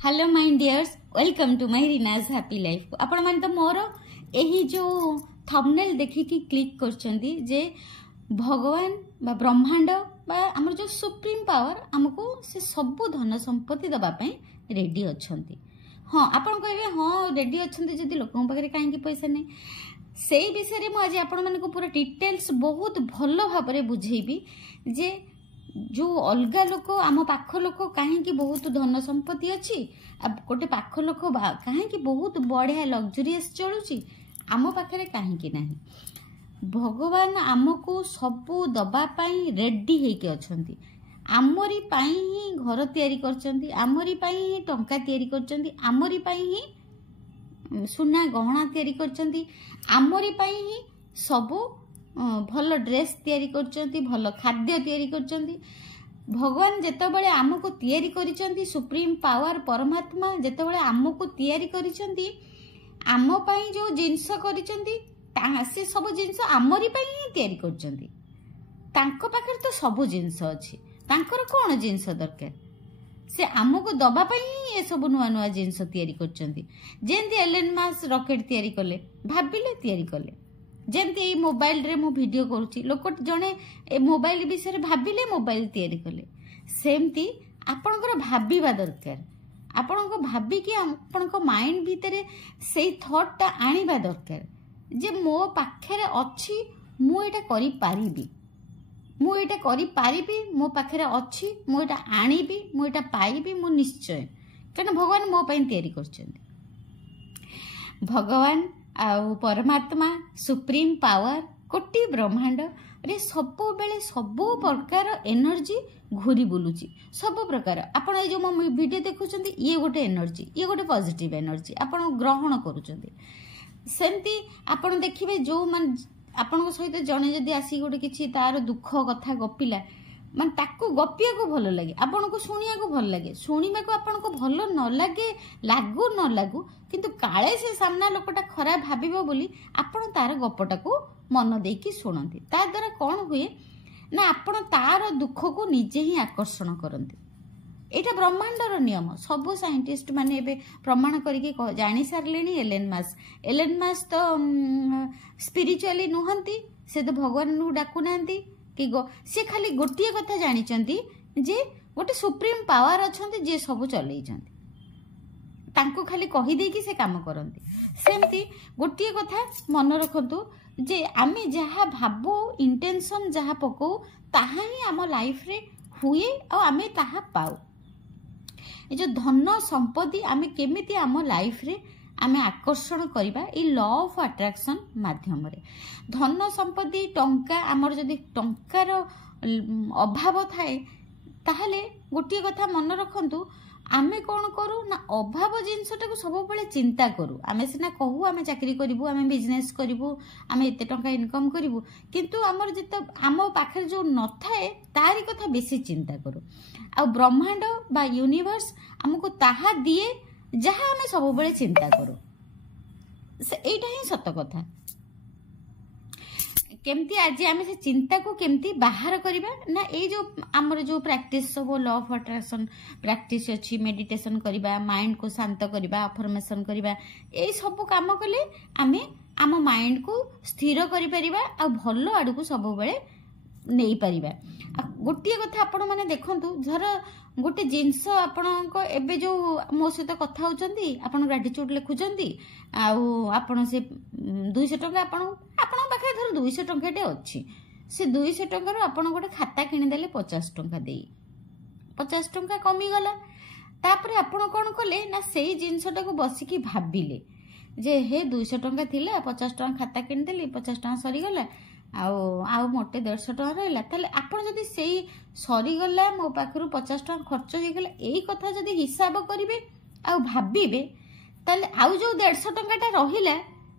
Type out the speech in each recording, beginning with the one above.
Hello my dears, welcome to my Reena's happy life. आपण माने तो मोर एही जो थंबनेल देखिकी क्लिक करछंती जे भगवान बा ब्रह्मांड बा हमर जो सुप्रीम पावर हमको से सब धन संपत्ति दबा पई रेडी अछंती। हां आपण कहबे हां रेडी अछंती जदी लोकन पाखरे काहे की पैसा नै से विषय में आज आपण माने को पूरा डिटेल्स बहुत भलो भाबरे बुझेबी जे जो अलगा लोक आम पाख लोक कहीं बहुत धन संपत्ति अच्छी गोटे पाख लोक कहीं बहुत बढ़िया लग्जरीयस चलुची आम पाखे कहीं ना भगवान आमको सबू दबापाई रेडी होके अच्छी आमरी पाई ही घर तैयारी करछंती आमरी पाई ही टंका तैयारी करछंती आमरी पाई ही सुना गहना तैयारी करछंती आमरी पाई ही सबू भल ड्रेस तैयारी करछंती भल खाद्य तैयारी करछंती। भगवान जेतेबेले आमको तैयारी करिसंती सुप्रीम पावर परमात्मा जेतेबेले आमको तैयारी करिसंती आम पई जो जिंस करिसंती से सब जिंस आमरी पई ही तैयारी करछंती। तांको पाखर तो सब जिंस अछि तांकर कोन जिंस दरकार से आमको दबा पई ये सब नुआ नुआ जिंस तैयारी करछंती। जेंती एलन मास रॉकेट तैयारी कले भाबिले तैयारी कले जेमती मोबाइल रे मु वीडियो करूची लोक जने ए मोबाइल विषय भाबिले मोबाइल तैयारी कले सेमती आपनकर भाबिबा दरकार आपनको भाबी कि आपनको माइंड भीतर से थॉट ता आनिबा दरकार जे मो पाखरे अछि मु एटा करि पारिबी मु एटा करि पारिबी मो पाखरे अछि मु एटा आनिबी मु एटा पाइबी मु निश्चय कने भगवान मो पई तैयारी करछन्ती। भगवान आउ परमात्मा सुप्रीम पावर कोटी ब्रह्मांड रे सबु बेले सबु प्रकार एनर्जी घूरी बुलुची सबु प्रकार आपण ए जो मो वीडियो देखुचंती ये गोटे एनर्जी ये गोटे पॉजिटिव एनर्जी आपण ग्रहण करूचंती। सेमती आपण देखिबे जो मान आपण सहित जने जदी आसी गोटे किछि तार दुख कथा गपिला मान ताकू गपिया को भल लगे आपन को सुनिया को भल लगे शुणा को आपन को भल न लगे लागू न लागू किंतु काले से सामना लोकटा खराब भाबिबो बोली आपन तार गपटा को मन देकी सुनंती ता द्वारा कौन हुए ना आपन तार दुख को निजे ही आकर्षण करंती। एटा ब्रह्मांडर नियम सब साइंटिस्ट माने एबे प्रमाण करके जानि सारलेनी। एलन मास तो स्पिरिचुअली नुहंती से तो भगवान नु डाकू नांती कि से खाली गोटे कथा जानी जे गोटे सुप्रीम पावर अच्छा जे सब चलई तांको खाली कही दे कि से काम करती। सेमती गोटे कथा मन रखतु जे आमे जहा भाबो इंटेंशन जहा पको ताहा ही आम लाइफ रे हुए और आमे ताहा पाऊ। ए जो धन संपत्ति आमे केमिति आम लाइफ रे आमे आकर्षण करिबा ए लॉ ऑफ अट्रैक्शन माध्यम रे धन संपत्ति टंका आमर जदि टंकार अभाव थाए ताहले गोटे कथा मन रखंतु आमे कौन करू ना अभाव जिनसटा को सब बेले चिंता करू आमे सिना कहू आमे चाकरी करिवु आमे बिजनेस करिवु आमे एते टंका इनकम करिवु किंतु आमर जते आम पाखरे जो न थाए तारी कथा बेसी चिंता करू आ ब्रह्मांड बा यूनिवर्स हमको ताहा दिए जहाँ आमे सब बेले चिंता करू से एटा ही सत कथा। केमती आज आमे से चिंता को केमती बाहर करिबा ना ए जो हमर जो प्रैक्टिस सब लॉ ऑफ अट्रैक्शन प्रैक्टिस अछि मेडिटेशन करिबा माइंड को शांत करिबा अफर्मेशन करिबा ए सब काम कले आमे आम माइंड को स्थिर करि परिबा आ भलो आडू को सब बेले नहीं पारिबा। गोटे कथा आपण माने देखंतु धर गोटे जिनस आपण एबे जो मो सहित कथा होचंती आपण ग्रेटिट्यूड लिखुचंती आपण से 200 टंका आपण पाखे धर 200 टंकाटे अच्छी से 200 टंकार आपण गोटे खाता किनिदेले 50 टंका देई 50 टंका कमी गला तापर आपण कोन कले ना सेही जिनसटा को बसिकी भाबिले जे हे 200 टंका थिला 50 टंका खाता किनिदेली 50 टंका सरी गला आउ मोटे 150 टंका रहिला ताले आपण जदी सेही सरी गला मो पाखरु 50 टंका खर्च हे गला एई कथा जदी हिसाब करिवे आ भाबिबे ताले आउ जो 150 टंकाटा रहिला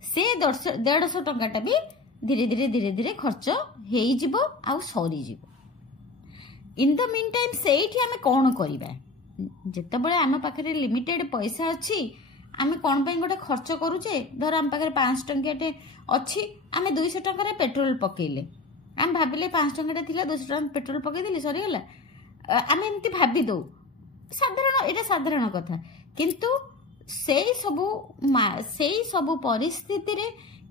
से 150 टंकाटा भी धीरे धीरे धीरे धीरे खर्च हेई जिवो आ सरी जिवो। इन द मीन टाइम सेठी आमे कोन करिबा जेतेबेले आम पाखरे लिमिटेड पैसा अछि आमे कोन पई गोटे खर्च करूचे धर आम पाखरे 5 टंकाटे अछि आमे 200 टंका रे पेट्रोल पकेइले आम भाबिले 5 टंकाटे थिला 200 टंका पेट्रोल पकेइ देली सरी गला आमे एमती भाबी दो साधारण एटा साधारण कथा किंतु सेई सबु परिस्थिति रे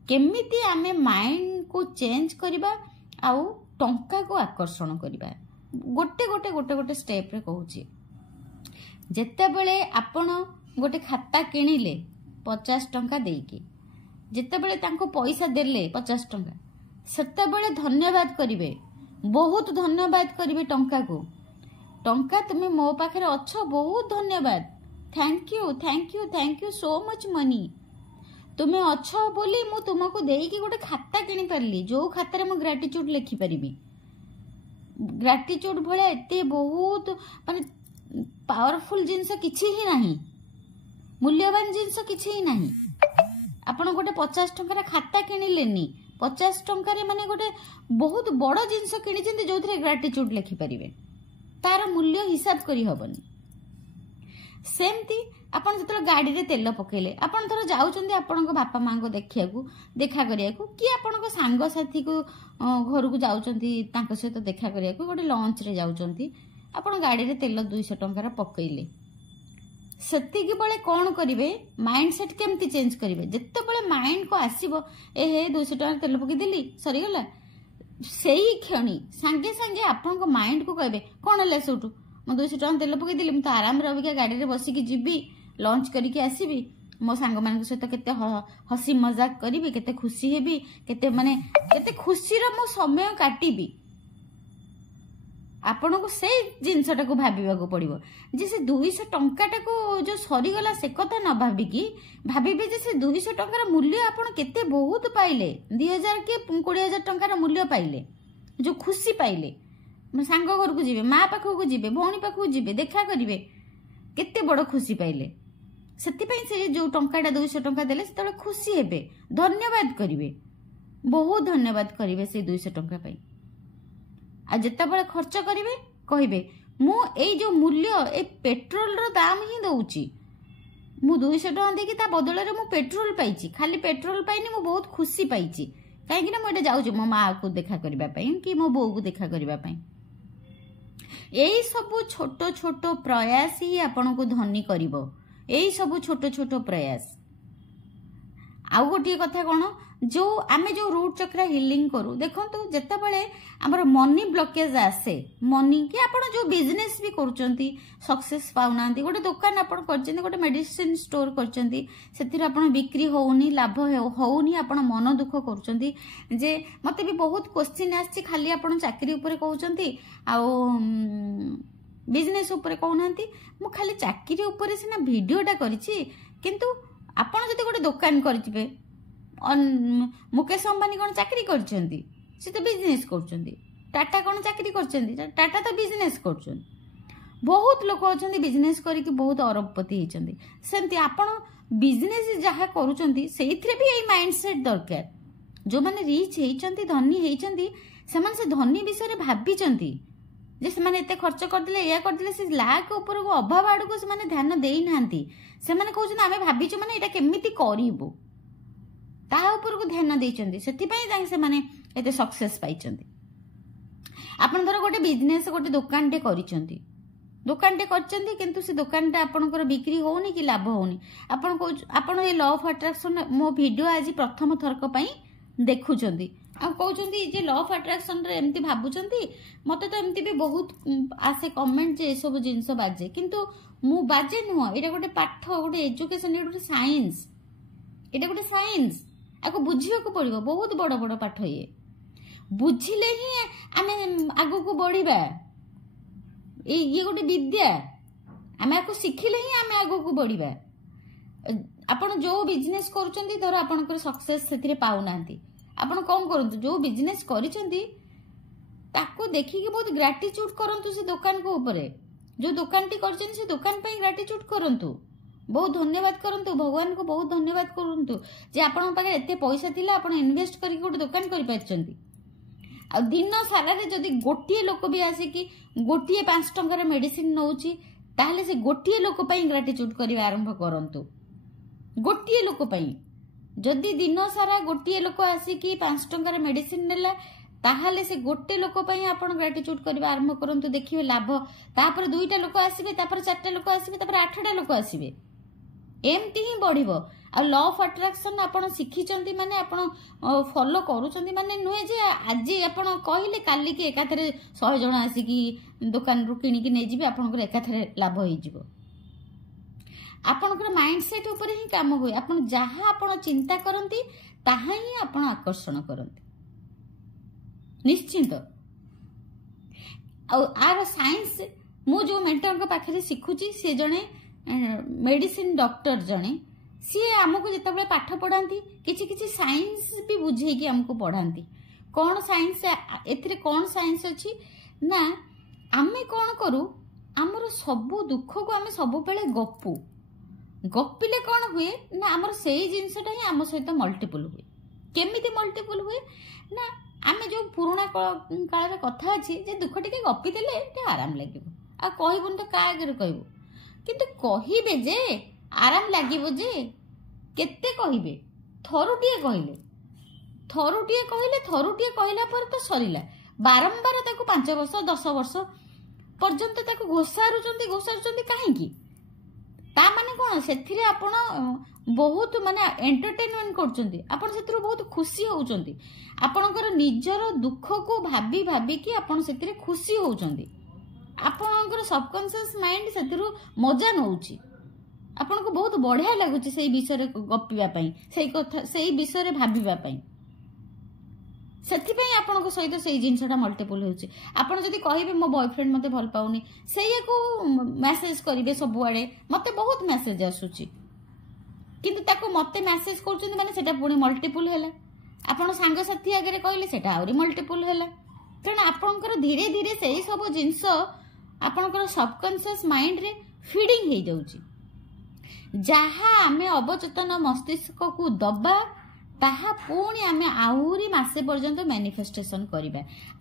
केमिति आमे माइंड को चेंज करिबा आउ टंका को आकर्षण करिबा गोटे गोटे गोटे गोटे स्टेप रे कहूची जेते बेले आपण गोटे खाता किनिले 50 टंका देकी जेते बेले तांको पैसा देले 50 टंका सेते बेले धन्यवाद करिवे बहुत धन्यवाद करिवे टंका को टंका तुम मो पाखे अच्छो बहुत धन्यवाद thank you so much money तुम्हें अच्छो बोली मु तुमको देकी गोटे खाता किनी परली जो खातारे मु ग्रेटिट्यूड लिखि परिबी ग्रेटिट्यूड भले एते बहुत माने पावरफुल जिनस किछि ही नाही मूल्यवान जिनस किछि ही नाही आपण गोटे 50 टंका खाता किनिलेनी 50 टंका रे माने गोटे बहुत बड़ जिनस किनिचंती जोथरे ग्रेटिट्यूड लिखि परिबे तार मूल्य हिसाब करी हबनी सेमती आपण जतलो गाड़ी रे तेल पकेले आपण थरो जाउचंदी आपण को बापा मां को देखा करिया को कि आपण को सांग साथी को घर को जाउचंदी तांको सहित देखा करिया को गोटे लंच रे जाउचंदी आपण गाड़ी रे तेल 200 टंका रा पकेले सेति की बळे कोन करिवे माइंड सेट केमती चेंज करिवे जत्ते बळे माइंड को आसीबो ए हे 200 टंका तेल पके देली सरी गला सेही क्षणी संगे संगे आपण को माइंड को कहबे कोन ले सोटू मो 200 टंका तेल पके दिली म तो आराम रबिका गाड़ी रे बसी की जीबी लंच करके आसीबी मो सांग मान सहित केते हसी मजाक करी केते खुशी हेबी केते माने केते खुशी रो मो समय काटिबी आपण को से जिनसटा को भाबिबा को पड़िबो जे से 200 टंकाटा को जो सरी गला से कथा न भाबी की भाबिबे जे से 200 टंकार मूल्य आपण केते बहुत पाइले 2000 के 20000 टंकार मूल्य पाइले जो खुशी पाइले सांग घर को जीवे माँ पाखक को जीवे भौणी पाखक जीवे देखा करिवे केते बड़ खुशी पाइले सेतिपई से जो टंकाटा 200 टंका देले सेतले खुशी हेबे धन्यवाद करिवे बहुत धन्यवाद करिवे से 200 टंका पई आ जेता बळे खर्च करिवे कहिबे मु एई जो मूल्य ए पेट्रोल रो दाम ही दउची मु 200 टंका देकी ता बदले रे मु पेट्रोल पाइची खाली पेट्रोल पाइनी मु बहुत खुशी पाइची काहे कि ना मु एटा जाउची मो माँ को देखा करबा पई कि मो बो को देखा करबा पई एई सब छोट छोट प्रयास ही आपण को धनी करिवो एई सब छोट छोट प्रयास आउ गोटे कथा कोन जो आमे जो रूट चक्र हिलिंग करू देखंतु जत्ता बेले हमर मनी ब्लॉकेज आसे मनी कि आपण जो बिजनेस भी करूचंती सक्सेस पाउनांती गोटे दुकान आपण करचंती गोटे मेडिसिन स्टोर करचंती सेतिर आपण बिक्री होउनी लाभ होउनी आपण मन दुख करूचंती जे मते भी बहुत क्वेश्चन आछि खाली आपण चाकरी ऊपर कहउचंती आ बिजनेस ऊपर कहउनांती मु खाली चाकरी ऊपर सिना वीडियोटा करिछि किंतु आपण जति गोटे दुकान करथिबे मुकेश अंबानी कौन चाकरी करछंती से तो बिजनेस करछंती टाटा कौन चाकरी करछंती टाटा तो बिजनेस करछंती बहुत लोक अछंती बिजनेस करिकि बहुत अरबपति हेचंती सेमती आपण बिजनेस जहा करूचंती सेइथरे भी एई माइंडसेट दरकार जो माने रिच हेचंती धनी हेचंती सेमान से धनी विषय रे भाबिचंती जे से माने एते खर्च कर दिले या कर दिले से लाख ऊपर को अभाव आडू को से माने ध्यान देई नांती से माने कहउछन आमे भाबिचो माने एटा केमिति करिवो ता ऊपर को ध्यान देइचंती सेति पई से माने एते सक्सेस पाइचंती आपण धर गोटे बिजनेस गोटे दुकान टे करचंती किंतु से दुकान टा आपनकर बिक्री होउनी कि लाभ होउनी आपण ए लॉ ऑफ अट्रैक्शन मो वीडियो आज प्रथम थरक पई देखुचंती आ कहउचंती जे लॉ ऑफ अट्रैक्शन रे एम्ति भाबुचंती मते तो एम्ति भी बहुत आसे कमेंट जे सब जिंस बाजे किंतु मु बाजे नुह एटा गोटे पाठ गोटे एजुकेशन एटा गोटे साइंस एटा गोटे साइंस आको बुझियो को पड़िबो बहुत बड़ बड़ पाठ ये बुझिले ही आमे आगो को बढ़िबा ये गोटे विद्या आमे आको सिखिले ही आमे आगो को बढ़िबा आपण जो बिजनेस करूचंती धर आपनकर सक्सेस सेतिरे पाउनांती आपण कोन करंतु जो बिजनेस करिसंती ताको देखि के बहुत ग्रेटिट्यूड करंतु से दुकान को ऊपर जो दुकान टी करछन से दुकान पे ग्रेटिट्यूड करंतु बहुत धन्यवाद करंतु भगवान को बहुत धन्यवाद करंतु जे आपण पाखे एते पैसा थिला आपण इन्वेस्ट करी गोटे दुकान करि पाछंती आ दिन सारा रे जदी गोटिए लोक भी आसे कि गोटिए 5 टंका मेडिसिन नउची ताहले से गोटिए लोक पई ग्रेटिट्यूड करिवा आरंभ करंतु गोटिए लोक पई जदी दिन सारा गोटिए लोक आसी कि 5 टंका मेडिसिन नेला ताहले से गोटे लोक पई आपण ग्रेटिट्यूड करिवा आरंभ करंतु देखिबे लाभ तापर 2टा लोक आसीबे तापर 4टा लोक आसीबे तापर 8टा लोक आसीबे एमती ही बढ़िबो। आ लॉ ऑफ अट्रैक्शन आपण शिखिचंती माने आपण फॉलो करूचंती माने नुहे जे आज आपण कहले काली के एकाथरे 100 जण आसी की दुकान रु किनी की नै जिबे आपनकर एकाथरे लाभ होई जिवो। आपनकर माइंडसेट ऊपर ही काम होय। आपण जहा आपण चिंता करंती ताहा ही आपण आकर्षण करंती निश्चित। आर साइंस मु जो मेंटर के पाखे शिखुची से जने मेडिसिन डॉक्टर जने सी आमको जिते पाठ पढ़ाती किछि किछि साइंस भी बुझे कि आमको पढ़ाती कौन साइंस एथिरे कौन साइंस अच्छी ना आमे कौन करू आमर सबु दुख को आमे सब बेले गपू गपिले कौन हुए ना आमर सेही जिनसटा ही आम सहित मल्टीपल हुए। केमिति मल्टीपल हुए ना आमे जो पुराना काल कथा अच्छी जे दुख टिके गपी देले टे आराम लागिबो आ कहबुन तो का आगे कहबो किंतु कहिबे जे आराम लागिबो जे केते कहिबे थरुटिए कहले पर तो सरीला बारंबार ताको 5 वर्ष 10 वर्ष पर्यंत ताको घोषारुचंती काहेकि ता माने कोन सेथिरे आपण बहुत माने एंटरटेनमेंट करचंती आपण सेथिरे बहुत खुशी होउचंती आपणकर निजर दुख को भाबी भाबी कि आपण सेथिरे खुशी होउचंती आपणकर सबकॉन्शियस माइंड सेथिरु मजा नउची आपन को बहुत बढ़िया लगुची सेही विषय गपिबा पई सेही कथा सेही विषय भाबिबा पई सेथिपई आपन को सहित सेही जिंसटा मल्टीपल होउची। आपन जदी कहिबे मो बॉयफ्रेंड मते भल पाउनी सेही को मेसेज करिवे सब आड़े मते बहुत मेसेज आसुची किंतु ताको मते मेसेज करचुंती माने सेटा पुणी मल्टीपल हैला आपन संग साथी आगे कहले सेटा आउरी मल्टीपल हैला कारण आपनकर धीरे धीरे सेही सब जिंस आपनकर सबकॉन्शियस माइंड रे फीडिंग हे जाउची जहा आमे अवचेतन मस्तिष्क को दबा ताहा पुणी आमे आहुरी मासे पर्यंत मैनिफेस्टेशन करिबा।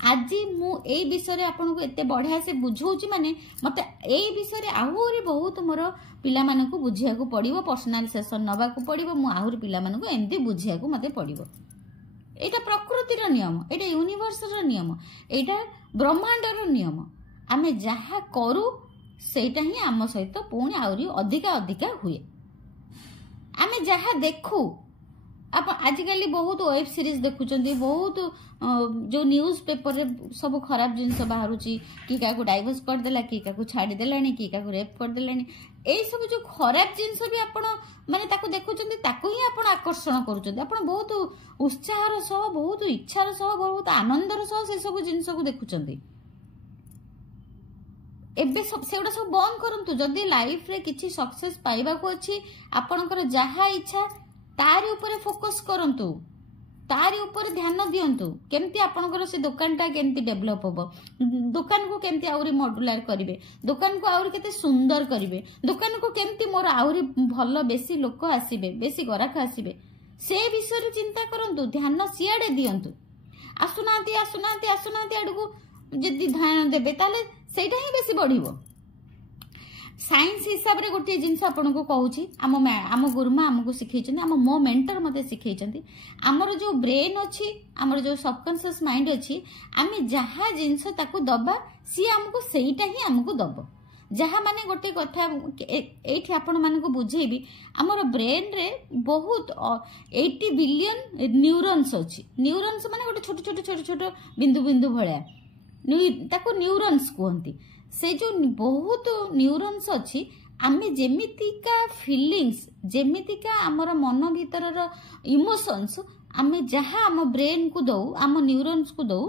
आज मु एई विषय आपन को एते बढ़िया से बुझौची माने मते एई विषय आहुरी बहुत मोर पिला माने को बुझिया को पड़िबो पर्सनल सेशन नबा को पड़िबो मु आहुरी पिला माने को एमती बुझिया को मते पड़िबो। एटा प्रकृतिर नियम एटा यूनिवर्सर नियम एटा ब्रह्मांडर नियम आमे जहा करू सेटा ही आम सहित पुणी आउरी अधिका अधिका हुए। आमे जहा देखू आप आजिकल बहुत वेब सीरीज देखुचंदी बहुत जो न्यूज पेपर रे सब खराब जिनस बाहरुची कि काकू डाइवोर्स कर देला कि काकू छाड़ी देलानी कि काकू रेप कर देलानी एई सब जो खराब जिनस भी आपण माने ताकू देखुचंदी ताकू ही आपण आकर्षण करूचंदी आपण बहुत उत्साहर सह बहुत इच्छार सह बहुत आनंदर सह से सब जिनस को देखुचंदी। एबे सब सेउडा सब बंद करंतु जदी लाइफ रे किछि सक्सेस पाइबा को अछि आपनकर जहा इच्छा तारी ऊपर फोकस करंतु तारी ऊपर ध्यान दियंतु केमती आपनकर से दुकानटा केमती डेवलप होबो दुकान को केमती आउरी मॉड्युलर करिवे दुकान को आउरी केते सुंदर करिवे दुकान को केमती मोर आउरी भलो बेसी लोक आसीबे बेसी ग्राहक आसीबे से विषय चिंता करंतु ध्यान सियाडे दियंतु आसुनांती आडको जदी ध्यान देबे ताले सेटा ही बेसी बढ़िबो। साइंस हिसाब रे गोटे जिनस आपन को कहूची आम गुरुमा हमको सिखैछन्ती आम मो मेंटर मते सिखैछन्ती हमर जो ब्रेन अछि हमर जो सबकॉन्शियस माइंड अछि आमे जहा जिनस ताको दबा सी हमको सेटा ही हमको दबो जहा माने गोटे कथा एठी आपन माने को बुझेबी हमर ब्रेन रे बहुत 80 बिलियन न्यूरॉन्स अछि न्यूरॉन्स माने गोटे छोट छोट बिंदु बिंदु भळया ताको न्यूरॉन्स कहती से जो बहुत न्यूरॉन्स अच्छी आमे जेमितिका फीलिंग्स जेमितिका आमर मन भीतर इमोशंस आमे जहा आम ब्रेन को दौ आम न्यूरॉन्स को दौ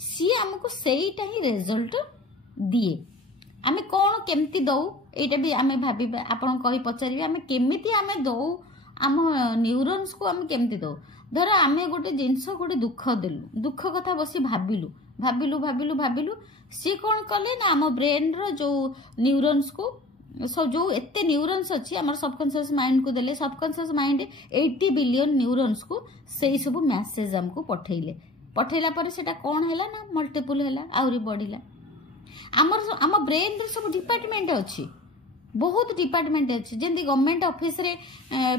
सी आमको सेटा ही रिजल्ट दिए। आमे कौन केमती दौ एटा भी आमे भाबिबा आपन कहि पचारिबे आमे केमिति आमे दौ आम न्यूरॉन्स को आमे केमती दौ धर आमे गोटे जिंस गोटे दुख देलु दुख कथा बसी भाबिलु सी कौन कले ना आम ब्रेन रो जो न्यूरॉन्स को सब जो एते न्यूरॉन्स अच्छी आम सबकॉन्शियस माइंड को देले सबकॉन्शियस माइंड 80 बिलियन न्यूरॉन्स को से सब मैसेज हमको पठेला पर सेटा कौन हैला ना मल्टीपल हैला आउरी बढ़िला। आम ब्रेन रे सब डिपार्टमेंट अच्छी बहुत डिपार्टमेंट अच्छी जेंती गवर्नमेंट ऑफिस रे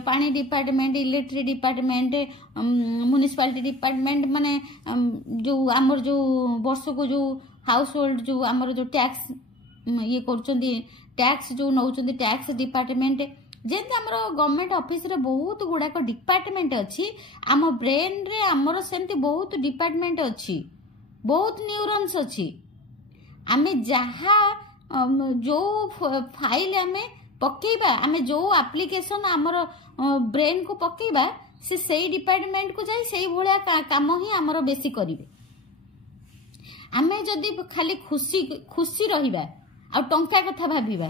पानी department electric department municipality department माने जो आमर जो वर्ष को जो हाउस होल्ड जो आमर जो टैक्स ये करचंदी टैक्स जो नौचंदी टैक्स डिपार्टमेंट जेमती आमर गवर्नमेंट ऑफिस रे बहुत गुड़ाक डिपार्टमेंट अच्छी आम ब्रेन रे आमर सेमती बहुत डिपार्टमेंट अच्छी बहुत न्यूरॉन्स अच्छी आमे जहा जो फाइल आमे पकेबा आमे जो एप्लिकेशन आमर ब्रेन को पकेबा से सही डिपार्टमेंट को जाई सही भलिया काम ही आमर बेसी करिवे आमे जदी खाली खुशी खुशी रहिबा आ टंका कथा भाबिबा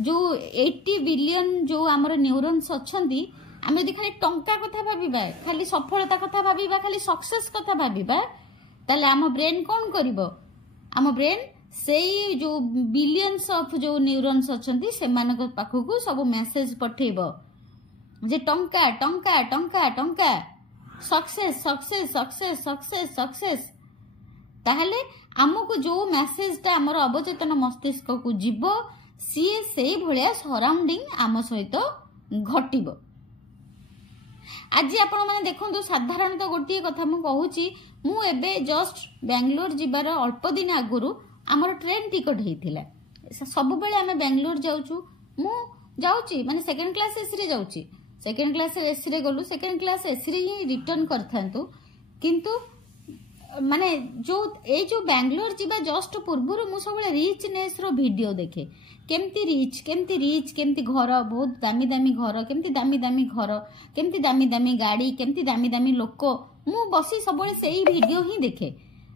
जो 80 बिलियन जो आमर न्यूरॉन्स अछंती आमे जदी खाली टंका कथा भाबिबा खाली सफलता कथा भाबिबा खाली सक्सेस कथा भाबिबा ताले आम ब्रेन कौन करिवो आम ब्रेन सेई जो बिलियंस ऑफ जो न्यूरॉन्स अछंती से मानक पाखकू सब मेसेज पठेबो जे टंका टंका टंका टंका success success success success success ताहले आमको जो मेसेज ता हमर अवचेतन मस्तिष्क को जीवो सीए सेई भलिया सराउंडिंग आम सहित घटिबो आज आपण माने देखंतु साधारणतः गोटिए कथा मु कहूची मु एबे जस्ट बेंगलोर जिबार अल्प दिन आगुरु आमर ट्रेन टिकट हेतिला सब बेले आमे बेंगलोर जाउचू मु जाउची माने सेकंड क्लास एसी रे जाउची सेकंड क्लास एसी रे गलु सेकंड क्लास एसी रे ही रिटर्न करथांतु किंतु माने जो ए जो बेंगलोर जिबा जस्ट पूर्वरु मु सब रिचनेस रो वीडियो देखे केमती रिच केमती घर बहुत दामी दामी घर केमती दामी घर केमती दामी गाड़ी केमती दामी लोक मु बसी सब सेही वीडियो ही देखे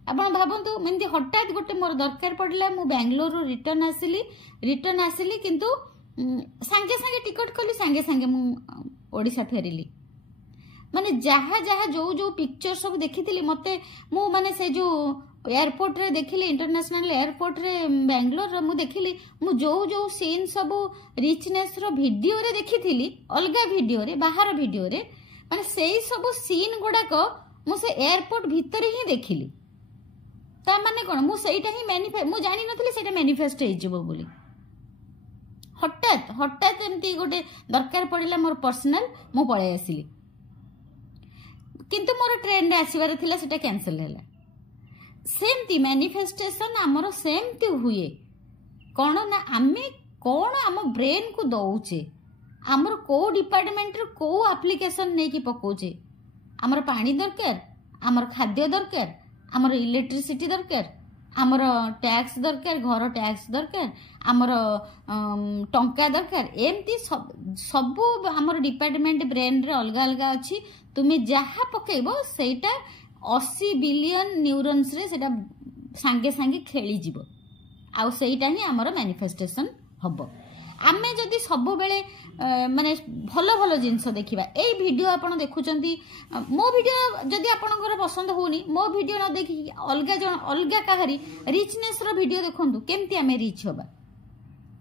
आपण भाबंतु मेंती हठात गोटे मोर दरकार पड़ला मु बेंगलोर रो रिटर्न आसिली किंतु सांगे सांगे टिकट कली सांगे सांगे मु ओडिसा फेरिली माने जहा जहा जो जो पिक्चर सब देखिथिली मते मु माने से जो एयरपोर्ट रे देखिली इंटरनेशनल एयरपोर्ट रे बेंगलोर रो मु देखिली मु जो जो सीन सब रिचनेस रो वीडियो रे देखिथिली अलगा वीडियो रे बाहर वीडियो रे माने सेही सब सीन गुडा को मु से एयरपोर्ट भीतर ही देखिली ता माने कोन मु सेहीटा ही मैनिफेस्ट मु जानि नथली सेटा मैनिफेस्ट हे जबो बोली हठात एमती गोटे दरकार पड़िला मोर पर्सनल मु पळे आसिली किंतु मोर ट्रेन रे आसीबार थिला सेटा कैंसिल हैला सेमती मैनिफेस्टेशन आमर सेमती हुए कौन ना आमे कौन आम ब्रेन को दौचे आमर को डिपार्टमेंट रो को एप्लिकेशन नहीं की पकोचे आमर पानी दरकार आमर खाद्य दरकार आमर इलेक्ट्रिसिटी दरकार आमर टैक्स दरकार घर टैक्स दरकार आमर टंका दरकार एमती सब आमर डिपार्टमेंट ब्रेन रे अलग अलग अच्छी तुम्हें जहा पकेबो सेटा 80 बिलियन न्यूरॉन्स रे सेटा सांगे सांगे खेली जीवो आउ सेटा ही आमर मैनिफेस्टेशन हबो आमे जदि सब बेले माने भलो भलो जिंस देखिबा एई वीडियो आपण देखुचंती मो वीडियो जदि आपनकर पसंद होनी मो वीडियो न देखि अलगा काहरी रिचनेस रो वीडियो देखंतु केमती आमे रिच होबा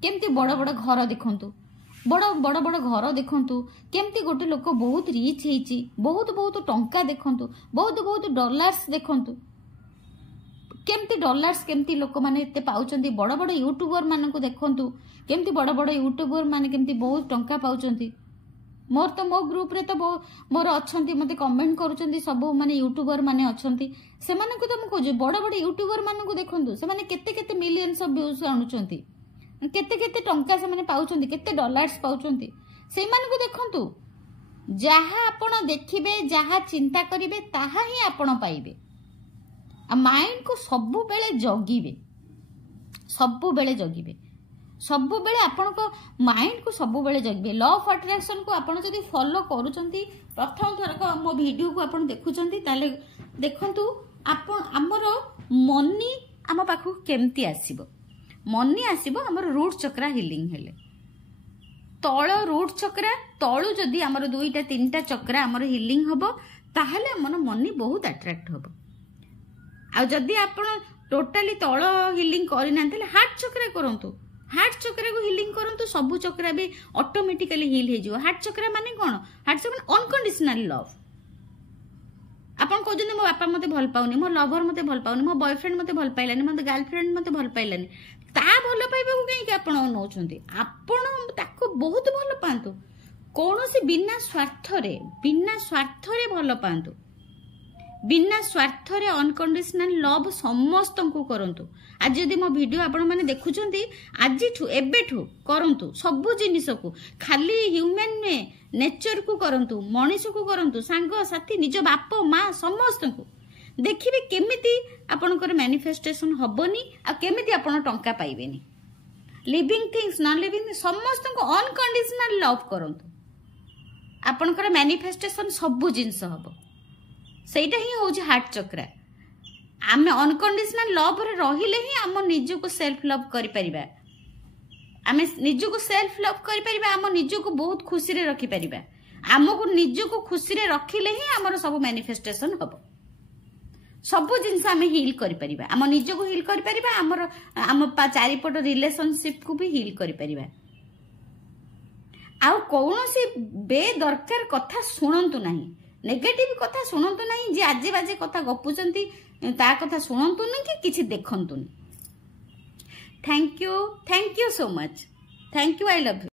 केमती बड़ बड़ घर देखंतु बड़ घर देखंतु केमती गोटे लोक बहुत रिच हेची बहुत टंका देखंतु बहुत डॉलर्स देखंतु केमती डॉलर्स केमती लोक माने एते पाउचंती बड़ यूट्यूबर मानन को देखंतु केमती बड़ यूट्यूबर माने केमती बहुत टंका पाउचंती मोर तो मो ग्रुप रे तो मोर अछंती मते कमेंट करूचंती सब माने यूट्यूबर माने अछंती से माने को तो म बड़ यूट्यूबर मानन को देखंतु से माने केते मिलियंस ऑफ व्यूज आनुचंती केते टंका से माने पाउचंती केते डॉलर्स पाउचंती से माने को देखंतु जहा आपण देखिबे जहा चिंता करिवे ताहा ही आपण पाइबे आ माइंड को सबु बेले जगिबे सबु बेले आपण को माइंड को सबु बेले जगिबे लॉ ऑफ अट्रैक्शन को आपण जदी फॉलो करूचंती प्रथम थर को मो वीडियो को आपण देखुचंती ताले देखंतु आपण हमर मनी हम पाखु केमती आसीबो मनी आसीबो हमर रूट चक्रा हिलिंग हेले तळ रूट चक्रा तळु जदी हमर 2टा 3टा चक्रा हमर हिलिंग हबो ताहले हमर मनी बहुत अट्रैक्ट हबो आ जदी आपण टोटली तळ हिलिंग करि नांतले हार्ट चक्रा करंतु हार्ट चक्रा को हिलिंग करंतु सब चक्रा भी ऑटोमेटिकली हिल हे जो हार्ट चक्रा माने कोन हार्ट चक्रा अनकंडीशनल लव आपण कहजने मो बापा मते भल पाउनी मो लवर मते भल पाउनी मो बॉयफ्रेंड मते भल पाइलानी मते गर्लफ्रेंड मते भल पाइलानी ता भल पाइबा को कहीं के आपण नौचंती आपण ताको बहुत भल पांतु कोनोसी बिना स्वार्थ रे भल पांतु बिना स्वार्थ रे अनकंडीशनल लव समस्त को करंतु। आज जदि मो वीडियो आपण माने देखुचंती आज एबेठू करंतु सबु जिनिस को खाली ह्यूमन में नेचर को करंतु मनीष को करंतु सांग साथी निज बाप माँ समस्त को देखिए केमिति आपणकर मैनिफेस्टेशन हबनी आ केमिति आपण टंका पाइबेनी। लिविंग थिंग्स नॉन लिविंग समस्त को अनकंडीशनल लव करंतु आपणकर मैनिफेस्टेशन सबु जिनिस हबो। सेटा ही होउची हार्ट चक्र। आमे अनकंडीशनल लव रे रहिले ही आम निज को सेल्फ लव करि परिबा। आमे निज को सेल्फ लव करि परिबा, आम निज को बहुत खुशी रे रखि परिबा। आमको निज को खुशी रे रखिले ही हमर सब मैनिफेस्टेशन हबो। सबु जिनस आमे हील करि परिबा, आम निज को हील करि परिबा, हमर आम चारिपट रिलेशनशिप को भी हील करि परिबा। आउ कौनसी बेदरकार कथा शुणु ना, नेगेटिव कथा शुणु ना, जे आजे बाजे कथा गपुचंती ता कथा शुणु कि किछि देखंतु। Thank you so much. Thank you, I love you.